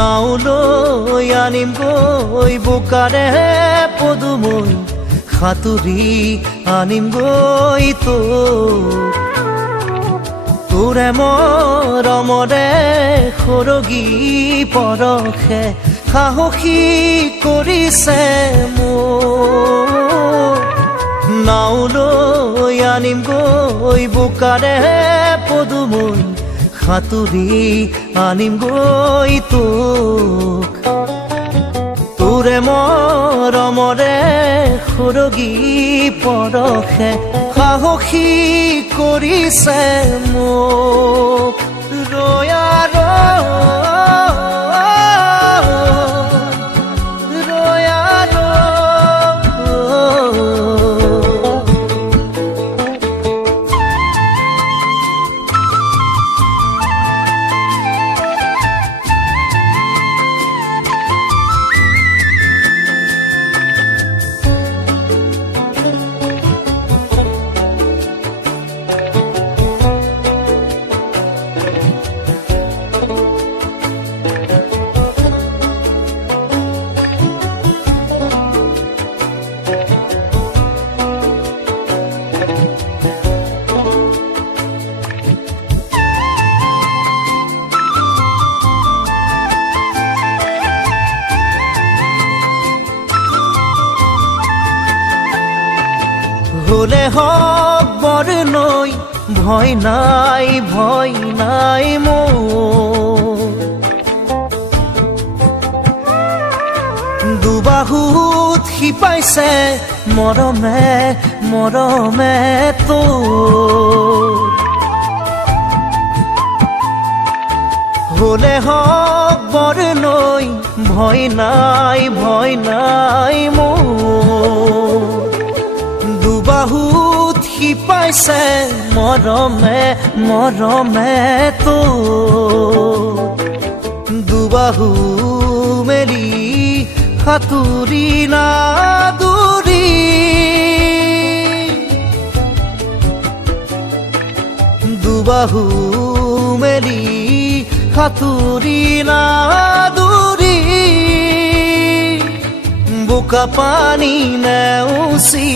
নাওলৈ আনিম গৈ বোকাৰে পদুমৈ সাঁতুৰি আনিম গৈ তোৰে মৰমৰে সৰগী পৰশে সাহসী কৰিছে মোক নাওলৈ আনিম গৈ বোকাৰে পদুমৈ সাঁতুৰি আনিম গৈ তোৰে মৰমৰে সৰগী পৰশে সাহসী কৰিছে মোক ৰয়া হলে হক বৰনৈ ভয় নাই মোৰ দুবাহুত শিপাইছে মৰমে তোৰ হলে হক বৰনৈ ভয় নাই মোৰ দুবাহুত শিপাইছে মৰমে তোৰ দুবাহু মেলি সাঁতুৰি নাদুৰি দুবাহু মেলি সাঁতুৰি নাদুৰি বোকা পানী নেওচি